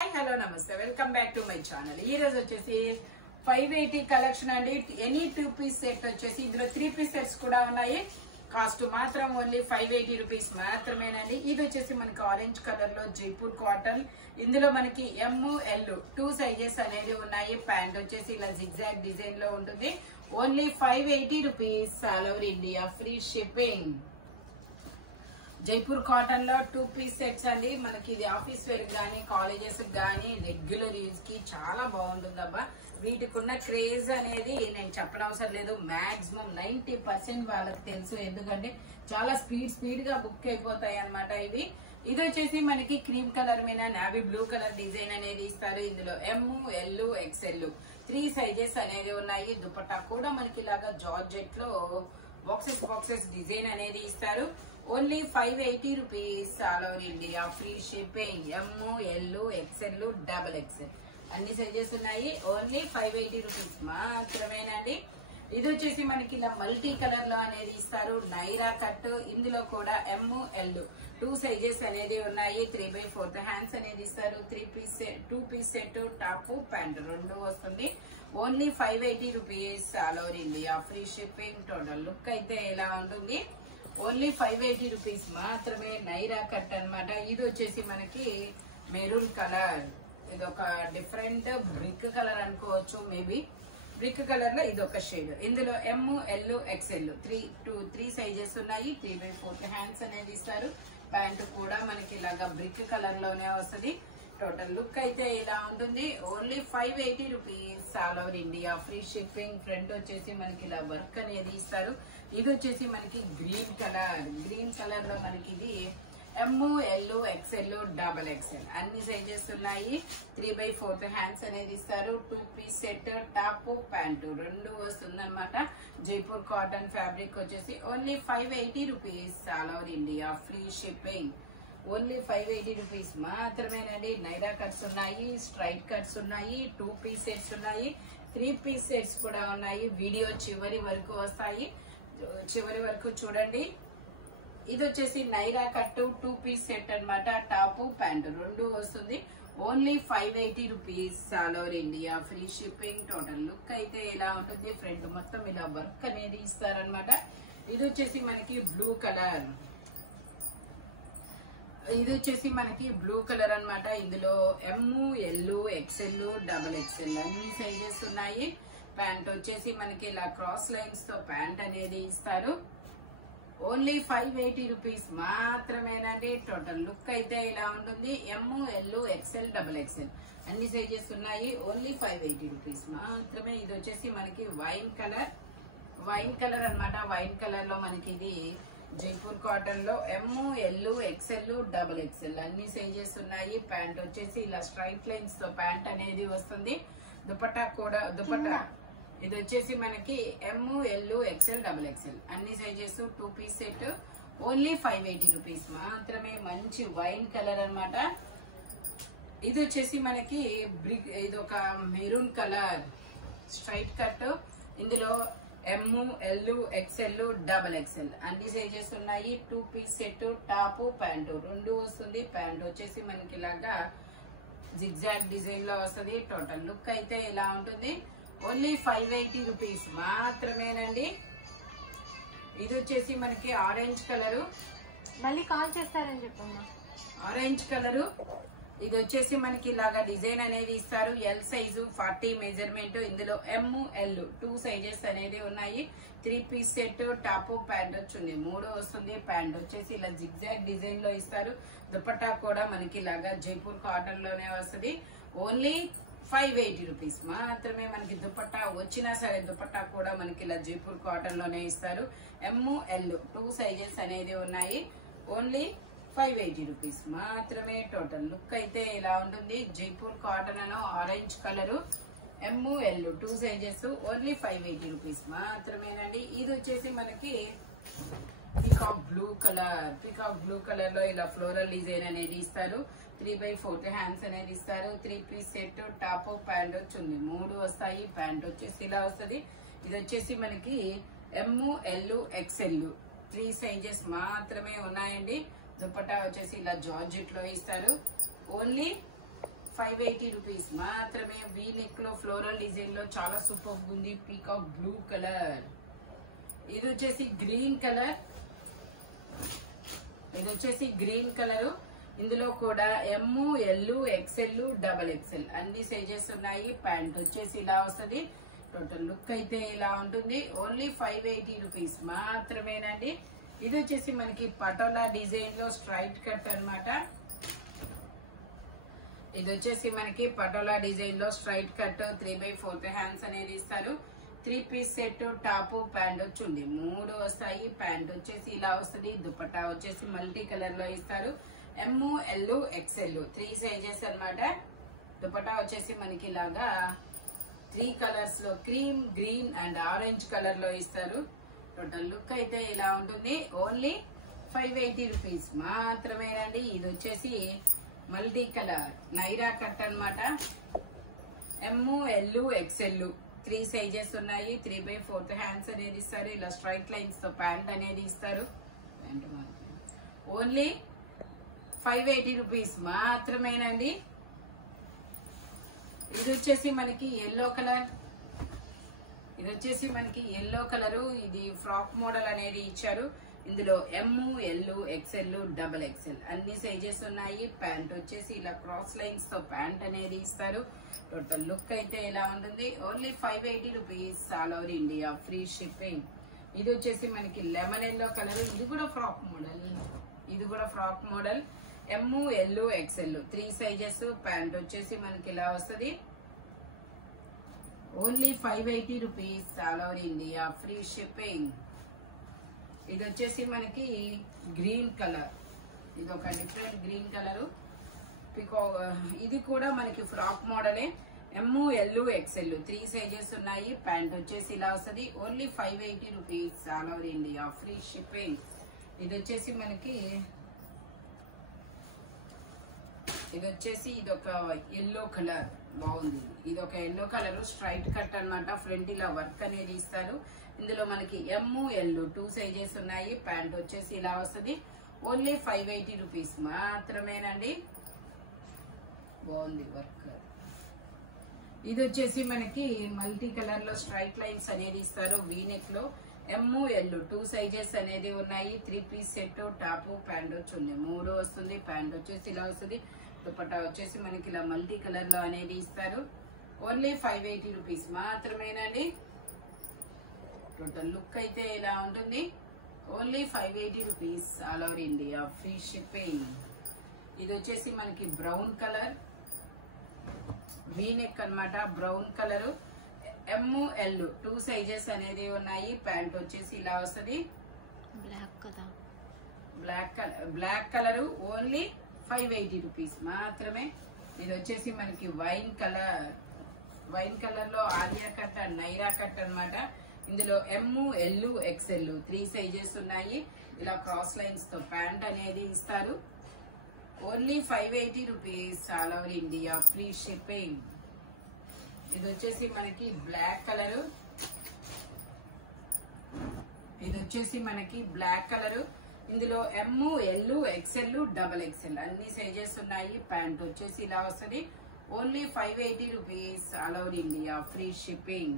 Hello నమస్తే welcome back to my channel. ఈ రోజు వచ్చేసి 580 కలెక్షన్ అండి. ఎనీ 2 పీస్ సెట్ వచ్చేసి ఇందులో 3 పీస్ సెట్స్ కూడా ఉన్నాయి. కాస్ట్ మాత్రం ఓన్లీ 580 రూపీస్ మాత్రమేనండి. ఇది వచ్చేసి మనకి ఆరెంజ్ కలర్ లో జైపూర్ కాటన్. ఇందులో మనకి ML 2 సైజెస్ అనేది ఉన్నాయి. ప్యాంట్ వచ్చేసి ఇలా జిగ్జాగ్ డిజైన్ లో ఉంటుంది. Only 580 rupees all over India free shipping. Jaipur cotton లో 2 పీస్ సెట్స్ అండి. మనకి ఇది ఆఫీస్ వేర్ గానీ కాలేజెస్ గానీ రెగ్యులర్ యూజ్ కి చాలా బాగుంటుంది అబ్బా. వీటికి ఉన్న క్రేజ్ అనేది నేను చెప్పనవసరం లేదు. మాక్సిమం 90% వాళ్ళకి తెలుసు. ఎందుకంటే చాలా స్పీడ్ గా బుక్ అయిపోతాయి అనమాట ఇవి. ఇది వచ్చేసి మనకి క్రీమ్ కలర్ మీద నావీ బ్లూ కలర్ డిజైన్ అనేది ఇస్తారు. ఇందులో ML XL 3 సైజెస్ అనేది ఉన్నాయి. దుపట్టా కూడా మనకి ఇలాగా జార్జెట్ లో బాక్సెస్ డిజైన్ అనేది ఇస్తారు. Only 580 rupees all over India free shipping. ML XL XXL అన్ని సైజెస్ ఉన్నాయి. ఓన్లీ 580 రూపీస్ మాత్రమేనండి. ఇది వచ్చేసి మనకి ఇలా మల్టీ కలర్ లో అనేది ఇస్తారు. నైరా కట్. ఇందులో కూడా ML 2 సైజెస్ అనేది ఉన్నాయి. 3/4 హ్యాండ్స్ అనేది ఇస్తారు. 2 పీస్ సెట్ టాప్ ప్యాంట్ 2 వస్తుంది. Only 580 rupees all over India free shipping. Total look అయితే ఎలా ఉంటుంది? ఓన్లీ 580 రూపీస్ మాత్రమే. నైరా కట్ అన్నమాట. ఇది వచ్చేసి మనకి మెరూన్ కలర్. ఇది ఒక డిఫరెంట్ బ్రిక్ కలర్ అనుకోవచ్చు. మేబీ బ్రిక్ కలర్ లో ఇది ఒక షేడ్. ఇందులో ML XL 3 సైజెస్ ఉన్నాయి. 3/4 హ్యాండ్స్ అనేది ఇస్తారు. ప్యాంట్ కూడా మనకి ఇలాగా బ్రిక్ కలర్ లోనే వస్తుంది. టోటల్ లుక్ అయితే ఇలా ఉంటుంది. Only 580 rupees all over India free shipping. Front వచ్చేసి మనకి ఇలా వర్క్ అనేది ఇస్తారు. ఇది వచ్చేసి మనకి గ్రీన్ కలర్ లో మనకి ఇది ML XL XXL అన్ని సైజెస్ ఉన్నాయి. 3/4 హ్యాండ్స్ అనేది ఇస్తారు. 2 పీస్ సెట్ టాప్ ప్యాంట్ 2 వస్తుంది అనమాట. జైపూర్ కాటన్ ఫ్యాబ్రిక్ వచ్చేసి only 580 rupees all over India free shipping. Only 580 rupees మాత్రమేనండి. నైరా కట్స్ ఉన్నాయి, స్ట్రైట్ కట్స్ ఉన్నాయి, 2 పీస్ సెట్స్ ఉన్నాయి, 3 పీస్ సెట్స్ కూడా ఉన్నాయి. వీడియో చివరి వరకు వస్తాయి. చివరి వరకు చూడండి. ఇది వచ్చేసి నైరా కట్ 2 పీస్ సెట్ అన్నమాట. టాప్ ప్యాంట్ 2 వస్తుంది. Only 580 rupees all over India free shipping. Total look అయితే ఇలా ఉంటుంది. ఫ్రంట్ మొత్తం ఇలా వర్క్ అనేది ఇస్తారనమాట. ఇది వచ్చేసి మనకి బ్లూ కలర్. ఇది వచ్చేసి మనకి బ్లూ కలర్ అన్నమాట. ఇందులో ML XL XXL అన్ని సైజెస్ ఉన్నాయి. ప్యాంట్ వచ్చేసి మనకి ఇలా క్రాస్ లైన్స్ తో ప్యాంట్ అనేది ఇస్తారు. ఓన్లీ 580 రూపీస్ మాత్రమేనండి. టోటల్ లుక్ అయితే ఇలా ఉంటుంది. ML XL XXL అన్ని సైజెస్ ఉన్నాయి. ఓన్లీ 580 రూపీస్ మాత్రమే. ఇది వచ్చేసి మనకి వైన్ కలర్ అన్నమాట. వైన్ కలర్ లో మనకి ఇది జైపూర్ కాటన్ లో ML XL XXL అన్ని సైజెస్ ఉన్నాయి. ప్యాంట్ వచ్చేసి ఇలా స్ట్రైట్ లైన్స్ తో ప్యాంట్ అనేది వస్తుంది. దుపట్టా ఇది వచ్చేసి మనకి ML XL XXL అన్ని sizes 2 piece set. Only 580 rupees మాత్రమే. మంచి వైన్ కలర్ అన్నమాట. ఇది వచ్చేసి మనకి ఇది ఒక మెరూన్ కలర్ స్ట్రైట్ కట్. ఇందులో ML XL XXL అన్ని సైజెస్ ఉన్నాయి. 2 పీస్ సెట్ టాప్ ప్యాంట్ 2 వస్తుంది. ప్యాంట్ వచ్చేసి మనకి ఇలాగా జిగ్జాగ్ డిజైన్ లో వస్తుంది. టోటల్ లుక్ అయితే ఇలా ఉంటుంది. ఓన్లీ 580 రూపీస్ మాత్రమేనండి. ఇది వచ్చేసి మనకి ఆరెంజ్ కలరు. మళ్ళీ కాల్ చేస్తారని చెప్పమ్మా. Orange colour. ఇది వచ్చేసి మనకి ఇలాగా డిజైన్ అనేది ఇస్తారు. L size 40 measurement. ఇందులో ML 2 సైజెస్ అనేది ఉన్నాయి. 3 పీస్ సెట్ టాప్ ప్యాంట్ వచ్చింది 3 వస్తుంది. ప్యాంట్ వచ్చేసి ఇలా జిగ్జాగ్ డిజైన్ లో ఇస్తారు. దుపట్టా కూడా మనకి ఇలాగా జైపూర్ కాటన్ లోనే వస్తుంది. ఓన్లీ 580 రూపీస్ మాత్రమే. మనకి దుపట్టా వచ్చినా సరే దుపట్టా కూడా మనకి ఇలా జైపూర్ కాటన్ లోనే ఇస్తారు. ML 2 సైజెస్ అనేది ఉన్నాయి. ఓన్లీ 580 రూపీస్ మాత్రమే. టోటల్ లుక్ అయితే ఇలా ఉంటుంది. జైపూర్ కాటన్ అను orange colour. ML 2 sizes. Only 580 rupees మాత్రమేనండి. ఇది వచ్చేసి మనకి పీకాక్ బ్లూ కలర్ లో ఇలా ఫ్లోరల్ డిజైన్ అనేది ఇస్తారు. 3/4 హ్యాండ్స్ అనేది ఇస్తారు. 3 పీస్ సెట్ టాప్ ప్యాంట్ వచ్చింది 3 వస్తాయి. ప్యాంట్ వచ్చేసి ఇలా వస్తుంది. ఇది వచ్చేసి మనకి ML XL 3 సైజెస్ మాత్రమే ఉన్నాయండి. దుపట్టా వచ్చేసి ఇలా జార్జెట్ లో ఇస్తారు. ఓన్లీ 580 రూపీస్ మాత్రమే. వీ నెక్ లో ఫ్లోరల్ డిజైన్ లో చాలా సూపర్ ఉంది. Peacock blue colour. ఇది వచ్చేసి గ్రీన్ కలర్. ఇది వచ్చేసి గ్రీన్ కలర్. ఇందులో కూడా ఎమ్, ఎల్, ఎక్స్ఎల్, డబల్ ఎక్స్ఎల్ అన్ని సైజెస్ ఉన్నాయి. ప్యాంట్ వచ్చేసి ఇలా వస్తుంది. టోటల్ లుక్ అయితే ఇలా ఉంటుంది. ఓన్లీ 580 రూపీస్ మాత్రమేనండి. ఇది వచ్చేసి మనకి పటోలా డిజైన్ లో స్ట్రైట్ కట్ అన్నమాట. ఇది వచ్చేసి మనకి పటోలా డిజైన్ లో స్ట్రైట్ కట్ 3/4 హ్యాండ్స్ అనేది ఇస్తారు. 3 పీస్ సెట్ టాప్ ప్యాంట్ వచ్చింది. 3 వస్తాయి. ప్యాంట్ వచ్చేసి ఇలా వస్తుంది. దుపట్టా వచ్చేసి మల్టీ కలర్ లో ఇస్తారు. ఎమ్, ఎల్, ఎక్స్ఎల్ 3 సైజెస్ అన్నమాట. దుపట్టా వచ్చేసి మనకి ఇలాగా 3 కలర్స్ లో cream, green and orange colour లో ఇస్తారు. టోటల్ లుక్ అయితే ఇలా ఉంటుంది. ఓన్లీ 580 రూపీస్ మాత్రమేనండి. ఇది వచ్చేసి మల్టీ కలర్ నైరా కట్ అన్నమాట. ఎమ్, ఎల్, ఎక్స్ఎల్ 3 సైజెస్ ఉన్నాయి. 3/4 హ్యాండ్స్ అనేది ఇస్తారు. ఇలా స్ట్రైట్ లైన్స్ తో ప్యాంట్ అనేది ఇస్తారు. ఓన్లీ 580 రూపీస్ మాత్రమేనండి. ఇది వచ్చేసి మనకి ఎల్లో కలర్. ఇది వచ్చేసి మనకి ఎల్లో కలర్. ఇది ఫ్రాక్ మోడల్ అనేది ఇచ్చారు. ఇందులో ఎమ్, ఎల్, ఎక్స్ఎల్, డబల్ ఎక్స్ఎల్ అన్ని సైజెస్ ఉన్నాయి. ప్యాంట్ వచ్చేసి ఇలా క్రాస్ లైన్స్ తో ప్యాంట్ అనేది ఇస్తారు. టోటల్ లుక్ అయితే ఇలా ఉంటుంది. Only 580 rupees all over India free shipping. ఇది వచ్చేసి మనకి లెమన్ ఎల్లో కలర్. ఇది కూడా ఫ్రాక్ మోడల్. ఇది కూడా frock model. M, L, XL 3 sizes. Pant వచ్చేసి మనకి ఇలా వస్తుంది. Only 580 rupees all over India free shipping. ఇది వచ్చేసి మనకి గ్రీన్ కలర్. ఇది ఒక డిఫరెంట్ గ్రీన్ కలర్. ఇది కూడా మనకి ఫ్రాక్ మోడలే. ఎమ్, ఎల్, ఎక్స్ఎల్ 3 సైజెస్ ఉన్నాయి. ప్యాంట్ వచ్చేసి ఇలా వస్తుంది. Only 580 rupees all over India free shipping. ఇది వచ్చేసి మనకి ఇది ఒక ఎల్లో కలర్ బాగుంది. ఇది ఒక ఎల్లో కలర్ స్ట్రైట్ కట్ అన్నమాట. ఫ్రంట్ ఇలా వర్క్ అనేది ఇస్తారు. ఇందులో మనకి ఎమ్, ఎల్ 2 సైజెస్ ఉన్నాయి. ప్యాంట్ వచ్చేసి ఇలా వస్తుంది. ఓన్లీ 580 రూపీస్ మాత్రమేనండి. బాగుంది వర్క్. ఇది వచ్చేసి మనకి మల్టీ కలర్ లో స్ట్రైట్ లైన్స్ అనేది ఇస్తారు. వీ నెక్ లో ఎమ్, ఎల్ 2 సైజెస్ అనేది ఉన్నాయి. 3 పీస్ సెట్ టాప్ ప్యాంట్ వచ్చింది. 3 వస్తుంది. ప్యాంట్ వచ్చేసి ఇలా వస్తుంది. దుపట్టా వచ్చేసి మనకి ఇలా మల్టీ కలర్ లో అనేది ఇస్తారు. ఓన్లీ 580 రూపీస్ మాత్రమేనండి. టోటల్ లుక్ అయితే ఇలా ఉంటుంది. Only 580 rupees all over India free shipping. ఇది వచ్చేసి మనకి బ్రౌన్ కలర్ వీ నెక్ అన్నమాట. Brown colour M, L 2 sizes అనేది ఉన్నాయి. ప్యాంట్ వచ్చేసి ఇలా వస్తుంది. బ్లాక్ కలర్ ఓన్లీ 580 రూపీస్ మాత్రమే. ఇది వచ్చేసి మనకి వైన్ కలర్ లో Alia cut and Naira cut అన్నమాట. ఇందులో ఎమ్, ఎల్, ఎక్స్ఎల్ 3 సైజెస్ ఉన్నాయి. ఇలా క్రాస్ లైన్స్ తో ప్యాంట్ అనేది ఇస్తారు. Only 580 rupees all over India free shipping. ఇది వచ్చేసి మనకి బ్లాక్ కలర్. ఇది వచ్చేసి మనకి బ్లాక్ కలర్. ఇందులో ఎమ్, ఎల్, ఎక్స్ఎల్, డబల్ ఎక్స్ఎల్ అన్ని సైజెస్ ఉన్నాయి. ప్యాంట్ వచ్చేసి ఇలా వస్తుంది. Only 580 rupees all over India free shipping.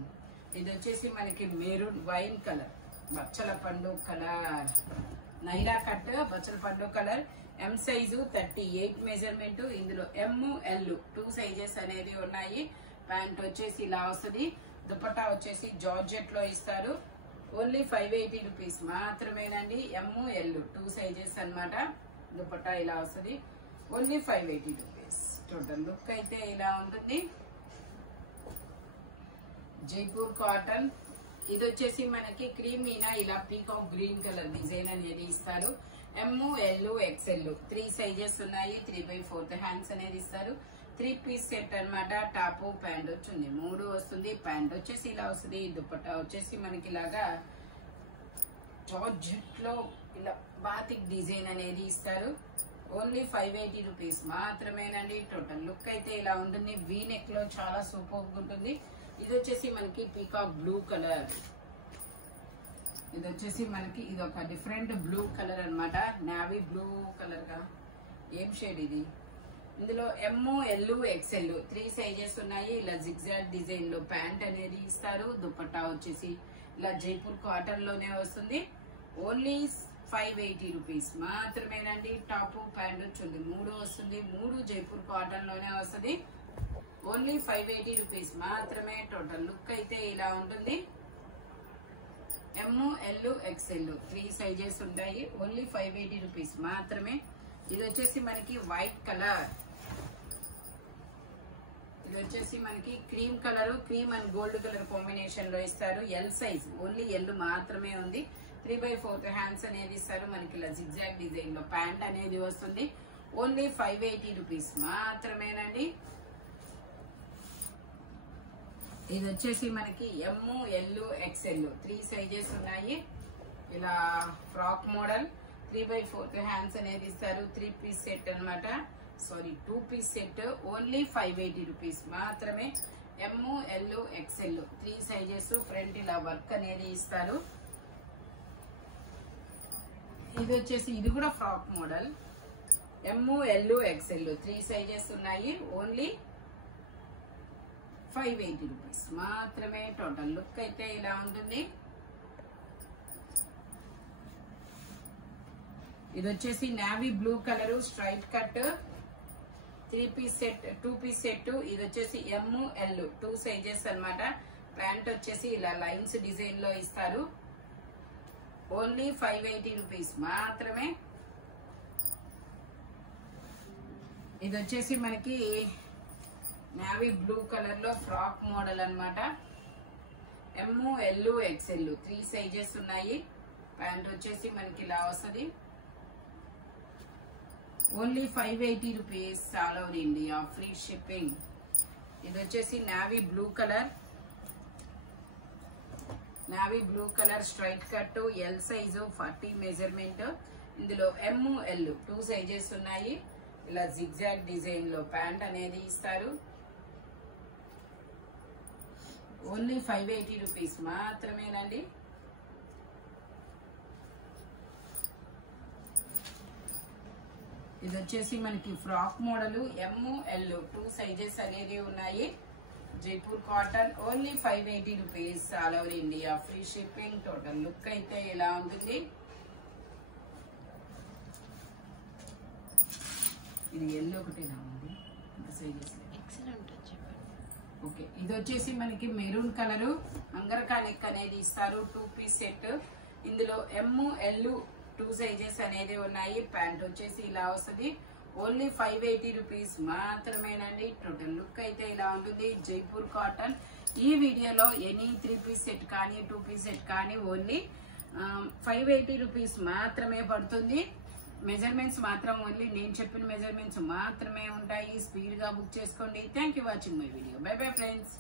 ఇది వచ్చేసి మనకి మెరూన్ వైన్ కలర్ బచ్చల పండు కలర్ నైరా కట్ బచ్చల పండు కలర్. M size 38 measurement. ఇందులో ఎమ్, ఎల్ 2 సైజెస్ అనేది ఉన్నాయి. ప్యాంట్ వచ్చేసి ఇలా వస్తుంది. దుపట్టా వచ్చేసి జార్జెట్ లో ఇస్తారు. ఓన్లీ 580 రూపీస్ మాత్రమేనండి. ఎమ్, ఎల్ 2 సైజెస్ అన్నమాట. దుపట్టా ఇలా వస్తుంది. Only 580 rupees. టోటల్ లుక్ అయితే ఇలా ఉంటుంది. జైపూర్ కాటన్. ఇది వచ్చేసి మనకి క్రీమీనా ఇలా పీకాక్ గ్రీన్ కలర్ డిజైన్ అనేది ఇస్తారు. ఎమ్, ఎల్, ఎక్స్ఎల్ 3 సైజెస్ ఉన్నాయి. 3/4 హ్యాండ్స్ అనేది ఇస్తారు. 3 పీస్ సెట్ అన్నమాట. టాప్ ప్యాంట్ వచ్చింది. 3 వస్తుంది. ప్యాంట్ వచ్చేసి ఇలా వస్తుంది. దుపట్టా వచ్చేసి మనకి ఇలాగా జార్జెట్ లో ఇలా బాతిక్ డిజైన్ అనేది ఇస్తారు. ఓన్లీ 580 రూపీస్ మాత్రమేనండి. టోటల్ లుక్ అయితే ఇలా ఉంటుంది. వీ నెక్ లో చాలా సూపర్ ఉంటుంది. ఇది వచ్చేసి మనకి పీకాక్ బ్లూ కలర్. ఇది వచ్చేసి మనకి ఇది ఒక డిఫరెంట్ బ్లూ కలర్ అన్నమాట. నావీ బ్లూ కలర్ గా ఏం షేడ్ ఇది? ఇందులో ఎమ్ ఎల్ ఎక్స్ఎల్ 3 సైజెస్ ఉన్నాయి. ఇలా జిగ్జాగ్ డిజైన్ లో ప్యాంట్ అనేది ఇస్తారు. దుపట్టా వచ్చేసి ఇలా జైపూర్ కాటన్ లోనే వస్తుంది. ఓన్లీ 580 రూపీస్ మాత్రమేనండి. టాప్ ప్యాంట్ చుంది 3 వస్తుంది. 3 జైపూర్ కాటన్ లోనే వస్తుంది. ఓన్లీ 580 రూపీస్ మాత్రమే. టోటల్ లుక్ అయితే ఇలా ఉంటుంది. ఎమ్ ఎల్ ఎక్స్ఎల్ 3 సైజెస్ ఉంటాయి. ఓన్లీ 580 రూపీస్ మాత్రమే. ఇది వచ్చేసి మనకి వైట్ కలర్, ఇది వచ్చేసి మనకి cream colour, cream and gold colour combination లో ఇస్తారు. ఎల్ సైజ్, ఓన్లీ ఎల్ మాత్రమే ఉంది. 3/4 హ్యాండ్స్ అనేది ఇస్తారు. మనకి ఇలా జిగ్జాగ్ డిజైన్ లో ప్యాంట్ అనేది వస్తుంది. ఓన్లీ 580 రూపీస్ మాత్రమేనండి. ఇది వచ్చేసి మనకి ఎమ్ ఎల్ ఎక్స్ఎల్ 3 సైజెస్ ఉన్నాయి. ఇలా ఫ్రాక్ మోడల్ 3/4 హ్యాండ్స్ అనేది ఇస్తారు. 3 పీస్ సెట్ అనమాట. Sorry 2 piece set. Only 580 rupees మాత్రమే. M L XL 3 sizes. Front ఇలా వర్క్ అనేది ఇస్తారు. ఇది వచ్చేసి ఇది కూడా frock model. M L XL 3 sizes ఉన్నాయి. ఓన్లీ 580 రూపీస్ మాత్రమే. టోటల్ లుక్ అయితే ఇలా ఉంటుంది. ఇది వచ్చేసి navy blue colour straight cut 3 piece set, 2 piece set. ఇది వచ్చేసి ఎమ్ ఎల్ 2 సైజెస్ అన్నమాట. ప్యాంట్ వచ్చేసి ఇలా లైన్స్ డిజైన్ లో ఇస్తారు. ఓన్లీ 580 రూపీస్ మాత్రమే. ఇది వచ్చేసి మనకి నావీ బ్లూ కలర్ లో ఫ్రాక్ మోడల్ అన్నమాట. ఎమ్ ఎల్ ఎక్స్ఎల్ 3 సైజెస్ ఉన్నాయి. ప్యాంట్ వచ్చేసి మనకి ఇలా వస్తుంది. Only 580 rupees. All over India free shipping. ఇది వచ్చేసి navy blue colour, navy blue colour straight cut, L size 40 measurement. ఇందులో ఎమ్ ఎల్ 2 సైజెస్ ఉన్నాయి. ఇలా జిగ్జాగ్ డిజైన్ లో ప్యాంట్ అనేది ఇస్తారు. ఓన్లీ 580 రూపీస్ మాత్రమేనండి. ఇది వచ్చేసి మనకి frock model M L 2 sizes అనేది ఉన్నాయి. Jaipur cotton. Only 580 rupees. All over India free shipping. Total look అయితే ఇలా ఉంటుంది. ఇది ఎల్లో ఒకటి ఉంది. Sizes okay. ఇది వచ్చేసి మనకి మెరూన్ కలర్ అంగరకా నెక్ అనేది ఇస్తారు. 2 పీస్ సెట్. ఇందులో ఎమ్ ఎల్ 2 సైజెస్ అనేది ఉన్నాయి. ప్యాంట్ వచ్చేసి ఇలా వస్తుంది. ఓన్లీ 580 రూపీస్ మాత్రమేనండి. టోటల్ లుక్ అయితే ఇలా ఉంటుంది. జైపూర్ కాటన్. ఈ వీడియోలో ఎనీ 3 పీస్ సెట్ కానీ 2 పీస్ సెట్ కానీ ఓన్లీ 580 రూపీస్ మాత్రమే పడుతుంది. మెజర్మెంట్స్ మాత్రం ఓన్లీ నేను చెప్పిన మెజర్మెంట్స్ మాత్రమే ఉంటాయి. స్పీడ్ గా బుక్ చేసుకోండి. Thank you watching my video. By bye friends.